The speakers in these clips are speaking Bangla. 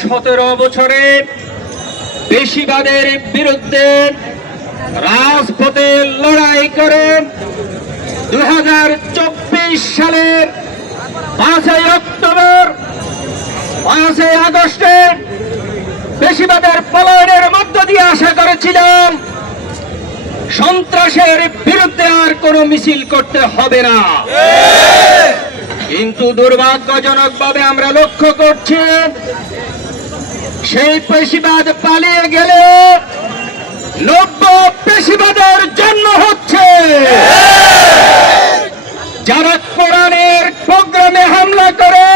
17 বছরে পেশিবাদের বিরুদ্ধে রাজপথে লড়াই করে 2024 সালের 5 অক্টোবর 5 আগস্টে পেশিবাদের পলায়নের মধ্য দিয়ে আশা করেছিলাম সন্ত্রাসের বিরুদ্ধে আর কোনো মিছিল করতে হবে না, কিন্তু দুর্ভাগ্যজনকভাবে আমরা লক্ষ্য করছি সেই পেশিবাদ পালিয়ে গেলে নব্য পেশিবাদের জন্ম হচ্ছে। যারা কোরআনের প্রোগ্রামে হামলা করে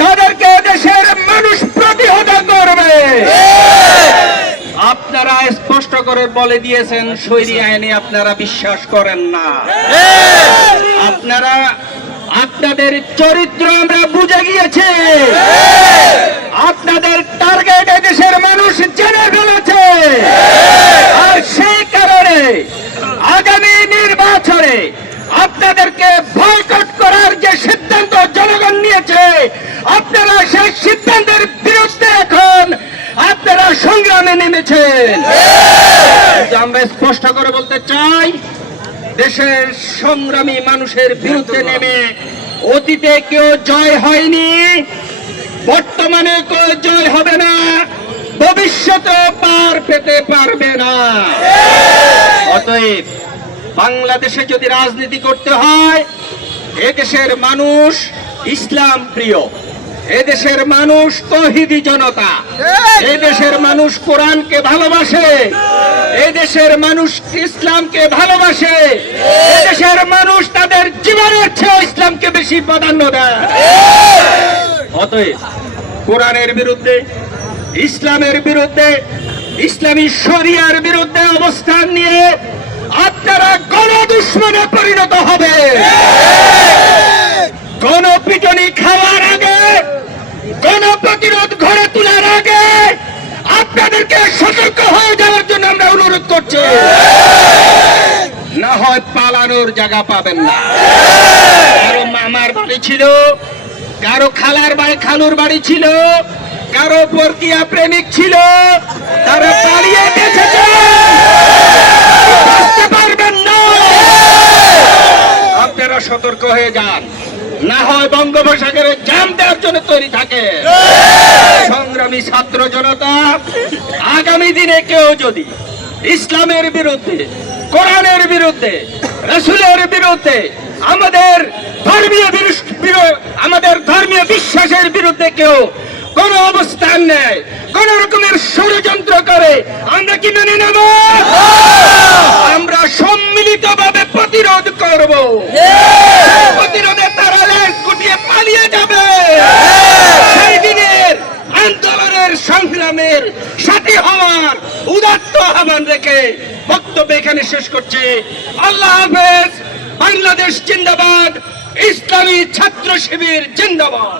তাদেরকে দেশের মানুষ প্রতিহত করবে। আপনারা স্পষ্ট করে বলে দিয়েছেন শরী আইনে আপনারা বিশ্বাস করেন না। আপনাদের চরিত্র আমরা বুঝে গিয়েছি। আপনাদের টার্গেট দেশের মানুষ জেনে ফেলেছে। আর সেই কারণে আগামী নির্বাচনে আপনাদেরকে বয়কট করার যে সিদ্ধান্ত জনগণ নিয়েছে, আপনারা সেই সিদ্ধান্তের বিরুদ্ধে এখন আপনারা সংগ্রামে নেমেছেন। আমরা স্পষ্ট করে বলতে চাই, দেশের সংগ্রামী মানুষের বিরুদ্ধে নেমে অতীতে কেউ জয় হয়নি, বর্তমানে কেউ জয় হবে না, ভবিষ্যতে পার পেতে পারবে না। অতএব বাংলাদেশে যদি রাজনীতি করতে হয়, এদেশের মানুষ ইসলাম প্রিয়, এদেশের মানুষ তৌহিদি জনতা, এদেশের মানুষ কোরআনকে ভালোবাসে, এদেশের মানুষ ইসলামকে ভালোবাসে, এদেশের মানুষ তাদের জীবনের চেয়ে ইসলামকে বেশি প্রাধান্য দেয়। অতএব কোরআনের বিরুদ্ধে, ইসলামের বিরুদ্ধে, ইসলামী শরিয়ার বিরুদ্ধে অবস্থান নিয়ে আপনারা গণদুশমনে পরিণত হবে। গণপিটুনি খাওয়ার আগে, গণপ্রতিরোধ গড়ে তোলার আগে আপনাদেরকে সতর্ক হয়ে যাওয়ার জন্য আমরা অনুরোধ করছি। না হয় পালানোর জায়গা পাবেন না। কারো মামার বাড়ি ছিল, কারো খালার বাড়ি খালুর বাড়ি ছিল, কারো পরকীয়া প্রেমিক ছিল, তারা পালিয়ে গেছে, বুঝতে পারবেন না। আপনারা সতর্ক হয়ে যান, না হয় বঙ্গোপসাগরে জাম দেওয়ার জন্য তৈরি থাকে। সংগ্রামী ছাত্র জনতা, আগামী দিনে কেউ যদি ইসলামের বিরুদ্ধে, কোরআনের বিরুদ্ধে, রাসূলের বিরুদ্ধে, আমাদের ধর্মীয় বিশ্বাসের বিরুদ্ধে কেউ কোন অবস্থান নেয়, কোন রকমের ষড়যন্ত্র করে, আমরা কি মেনে নেব? আমরা সম্মিলিতভাবে প্রতিরোধ করব। প্রতিরোধে তারা লেজ গুটিয়ে পালিয়ে যাবে। সেই দিনের আন্দোলনের সংগ্রামের সাথী হওয়ার উদাত্ত আহ্বান রেখে বক্তব্য এখানে শেষ করছে। আল্লাহ হাফেজ। বাংলাদেশ জিন্দাবাদ। ইসলামী ছাত্র শিবির জিন্দাবাদ।